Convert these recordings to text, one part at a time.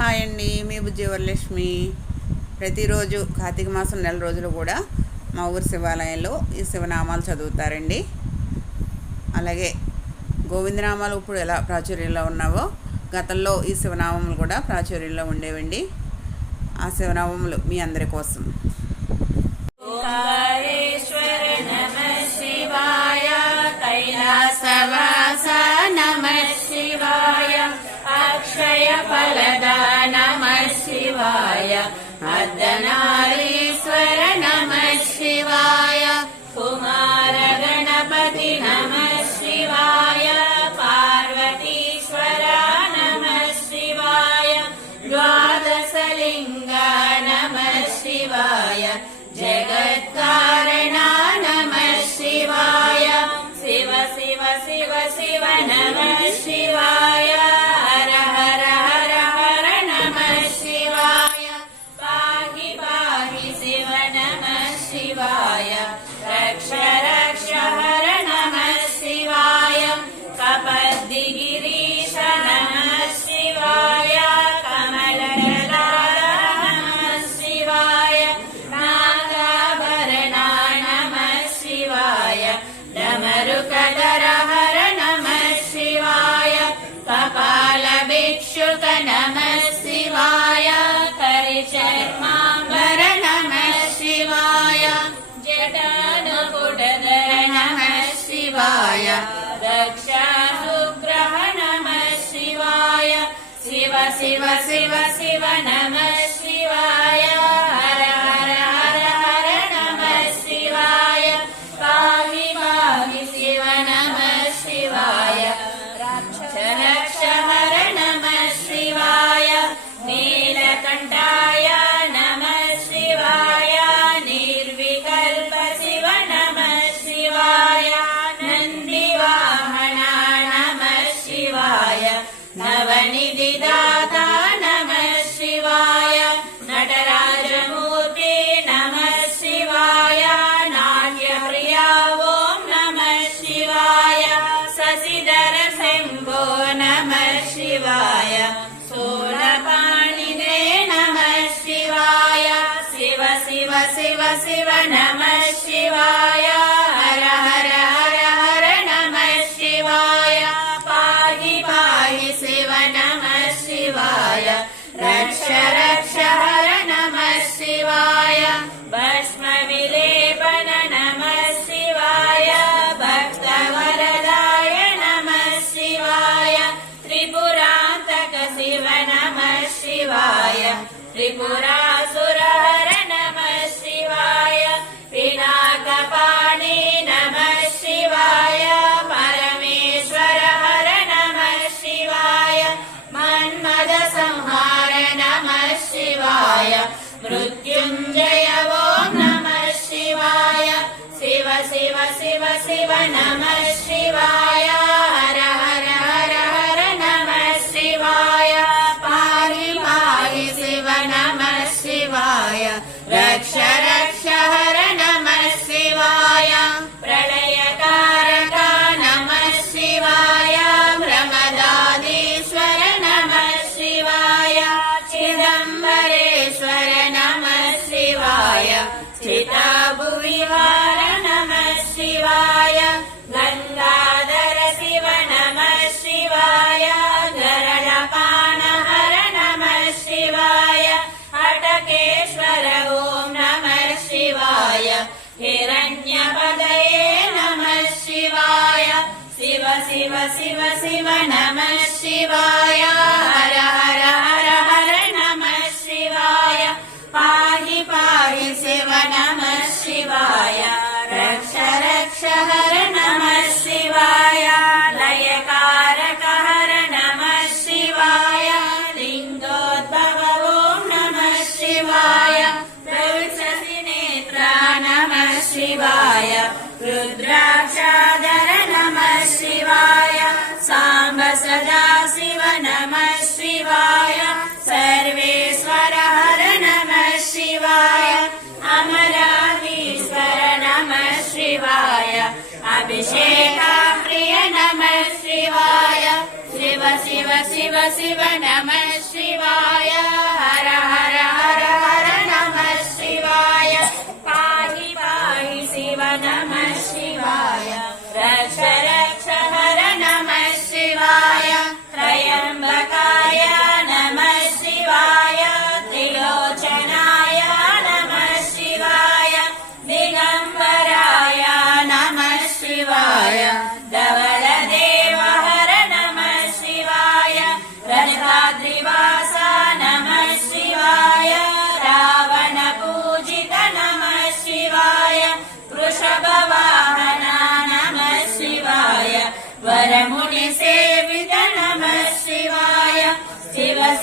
Hi అండి, మీ బుజ్జి వరలక్ష్మి. ప్రతిరోజు కార్తీక మాసం నెల రోజులు కూడా మా ఊరి శివాలయంలో ఈ శివనామాలు చదువుతారండి. అలాగే గోవిందనామాలు ఇప్పుడు ఎలా ప్రాచుర్యంలో ఉన్నావో గతంలో ఈ శివనామములు కూడా ప్రాచుర్యంలో ఉండేవండి. ఆ శివనామములు మీ అందరి కోసం. ఓంకారేశ్వర నమః శివాయ, కైలాసవాస నమః శివాయ, అక్షయ ఫలద నమః శివాయ, అర్ధనారీశ్వర నమః శివాయ, కుమార గణపతి నమః శివాయ, పార్వతీశ్వర నమః శివాయ, ద్వాదశలింగ నమః శివాయ, జగత్కారణ నమః శివాయ, శివ శివ శివ శివ నమః శివాయ, హర హర హర హర నమః శివాయ, పాహి పాహి శివ నమః శివాయ, రక్ష రక్ష హర నమః శివాయ, కపద్దిగిరీశ నమః శివాయ, కమలదళార నమః శివాయ, నాగాభరణ నమః శివాయ, డమరుకధర హర నమః శివాయ, కపాల భిక్షుక నమః శివాయ, కరిచర్మాంబర నమః శివాయ, జటానుపుటధర నమః శివాయ, దక్షానుగ్రహ నమః శివాయ, శివ శివ శివ శివ నమః శివాయ, హర హర హర హర నమః శివాయ, పాహి పాహి శివ నమః శివాయ, రక్ష రక్ష హర నమః శివాయ, నీలకంఠాయ నమః శివాయ, నిర్వికల్ప శివ నమః శివాయ, నందివాహన నమః శివాయ, నవనిధిదాత నమః శివాయ, నటరాజమూర్తి నమః శివాయ, నాట్యప్రియా ఓం నమః శివాయ, శశిధర శంభో నమః శివాయ, శూలపాణినే నమః శివాయ, శివ శివ శివ శివ నమః శివాయ, హర హర హర హర నమః శివాయ, పాహి పాహి శివ నమః శివాయ, రక్ష రక్ష హర నమః శివాయ, భస్మ విలేపన నమః శివాయ, భక్తవరదాయ నమః శివాయ, త్రిపురాంతక శివ నమః శివాయ, త్రిపురాసుర హర నమః శివాయ, పినాకపాణి నమః శివాయ, పరమేశ్వర హర నమః శివాయ, మన్మథ సంహార నమః శివాయ, మృత్యుంజయ ఓం నమః శివాయ, శివ శివ శివ శివ నమః శివాయ, హర హర హర హర నమః శివాయ, పాహి పాహి శివ నమః శివాయ, రక్ష రక్ష హర నమః శివాయ, ప్రళయకారక నమః శివాయ, ప్రమదాదీశ్వర నమః శివాయ, చిదంబరేశ్వర నమః శివాయ, చితాభువిహార నమః శివాయ, గంగాధర శివ నమః శివాయ, గరళపాణ హర నమః శివాయ, హటకేశ్వర ఓం నమః శివాయ, హిరణ్యపదయే నమః శివాయ, శివ శివ శివ శివ నమః శివాయ, హర హర హర హర నమః శివాయ, పాహి పాహి శివ నమః శివాయ, రక్ష రక్ష హర నమః శివాయ, లయకారక హర నమః శివాయ, లింగోద్భవ ఓం నమః శివాయ, ప్రవిశసి నేత్ర నమః శివాయ, రుద్రాక్షాధర నమః శివాయ, సాంబ సదా శివ నమః శివాయ, సర్వేశ్వర హర నమః శివాయ, అమరాధీశ్వర నమః శివాయ, అభిషేక ప్రియ నమః శివాయ, శివ శివ శివ శివ నమః శివాయ,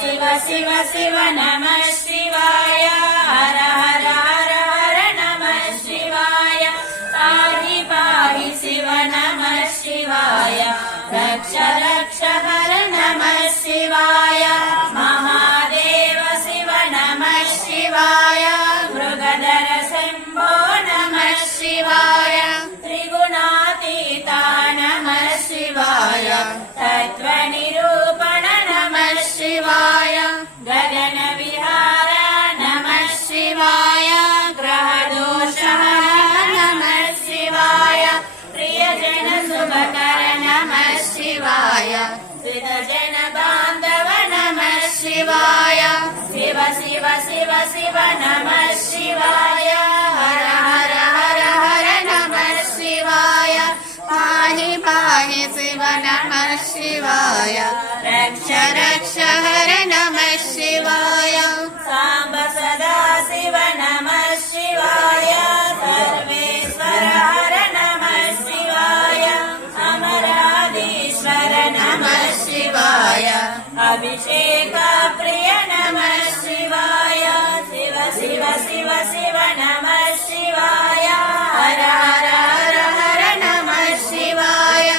शिव शिव शिव नमः शिवाय हर हर हर हर नमः शिवाय पाहि पाहि शिव नमः शिवाय रक्ष रक्ष हर नमः शिवाय महादेव शिव नमः शिवाय मृगधर शम्भो नमः शिवाय त्रिगुणातीता नमः शिवाय तत्त्वनिरूपण नमः शिवाय गगन विहार नमः शिवाय ग्रहदोषहर नमः शिवाय प्रियजन शुभकर नमः शिवाय श्रितजन बान्धव नमः शिवाय शिव शिव शिव शिव नमः शिवाय हर हर हर हर नमः शिवाय पाहि पाहि शिव नमः शिवाय रक्ष रक्ष हर नमः शिवाय साम्ब सदा शिव नमः शिवाय सर्वेश्वर हर नमः शिवाय अमराधीश्वर नमः शिवाय अभिषेक प्रिय नमः शिवाय शिव शिव शिव शिव नमः शिवाय हर हर हर हर नमः शिवाय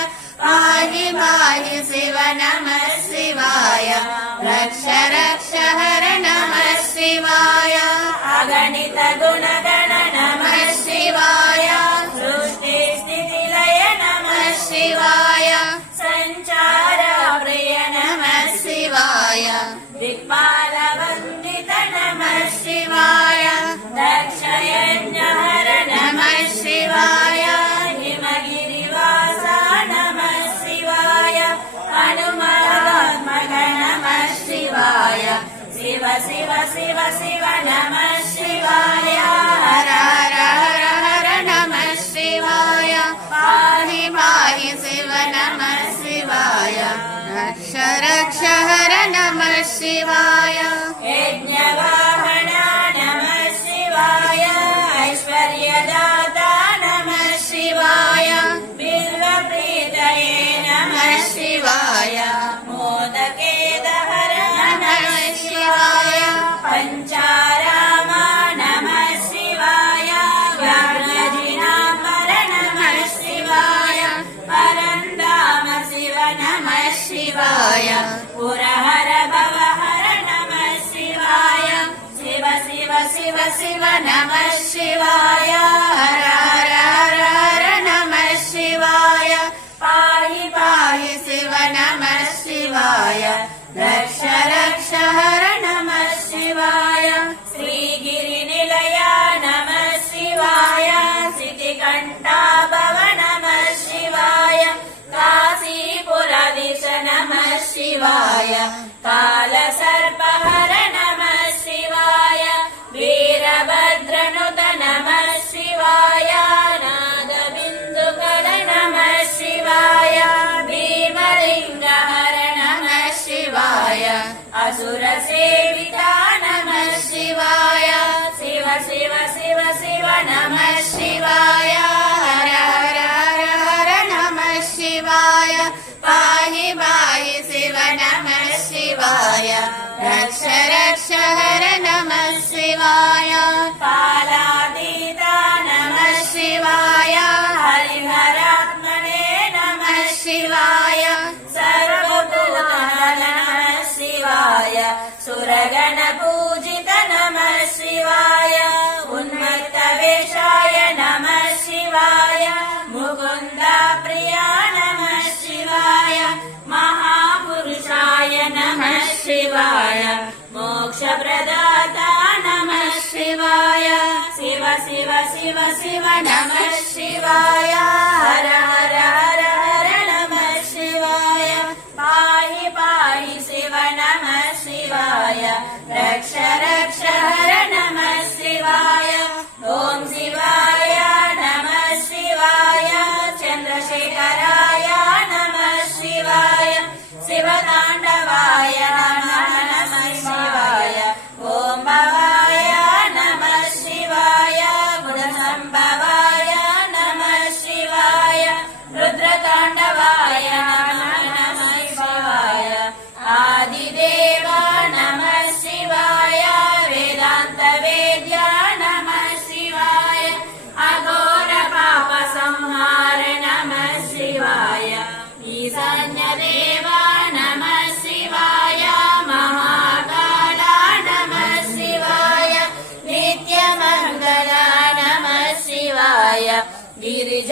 पाहि पाहि शिव नमः शिवाय रक्ष रक्ष हर नमः शिवाय अगणित गुणगण नमः शिवाय सृष्टि स्थिति लय नमः शिवाय संचार प्रिय नमः शिवाय दिक्पाल वन्दित नमः शिवाय दक्षयज्ञ हर नमः शिवाय हिमगिरिवास नमः शिवाय हनुमदात्मक नमः शिवाय शिव शिव शिव शिव नमः शिवाय हर हर हर हर नमः शिवाय पाहि पाहि शिव नमः शिवाय रक्ष रक्ष हर नमः शिवाय यज्ञवाहन नमः शिवाय ऐश्वर्यदाता नमः शिवाय बिल्वप्रीतये नमः शिवाय मोदकेदहर नमः शिवाय पञ्चाराम नमः शिवाय व्याघ्रजिनाम्बर नमः शिवाय परन्दाम शिव नमः शिवाय पुरहर भवहर नमः शिवाय शिव शिव शिव शिव नमः शिवाय हर हर हर हर नमः शिवाय पाहि पाहि शिव नमः शिवाय रक्ष रक्ष हर नमः शिवाय श्रीगिरिनिलय नमः शिवाय सिद्धिकण्ठा भव नमः शिवाय काशीपुराधीश नमः शिवाय कालसर्पहर नमः शिवाय वीरभद्रनुत नमः शिवाय नादबिन्दुकल नमः शिवाय भीमलिङ्गहर नमः शिवाय असुरसेविता नमः शिवाय शिव शिव शिव शिव नमः शिवाय हर हर हर हर नमः शिवाय पाहि पाहि शिव नमः शिवाय रक्ष रक्ष हर नमः शिवाय कालातीता नमः शिवाय हरिहरात्मने नमः शिवाय सर्वभूताल नमः शिवाय सुरगण पूजित नमः शिवाय उन्मत्तवेषाय नमः शिवाय मुकुन्द प्रिया नमः शिवाय महापुरुषाय नमः शिवाय मोक्षप्रदाता नमः शिवाय शिव शिव शिव शिव नमः शिवाय हर हर हर हर नमः शिवाय पाहि पाहि शिव नमः शिवाय रक्ष रक्ष हर नमः शिवाय ॐ शिवाय नमः शिवाय चन्द्रशेखराय नमः शिवाय शिवताण्डवाय नमः शिवाय ॐ भवाय नमः शिवाय बुधसम्भवाय नमः शिवाय रुद्रताण्डवाय नमः शिवाय आदिदेवा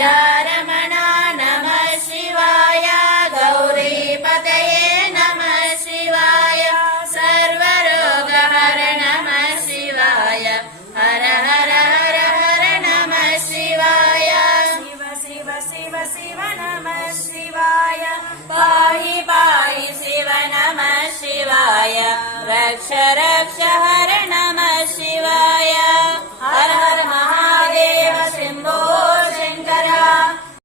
राधारमण नमः शिवाय गौरीपतये नमः शिवाय सर्वरोगहर नमः शिवाय हर हर हर हर नमः शिवाय शिव शिव शिव शिव नमः शिवाय पाहि पाहि शिव नमः शिवाय रक्ष रक्ष हर नमः शिवाय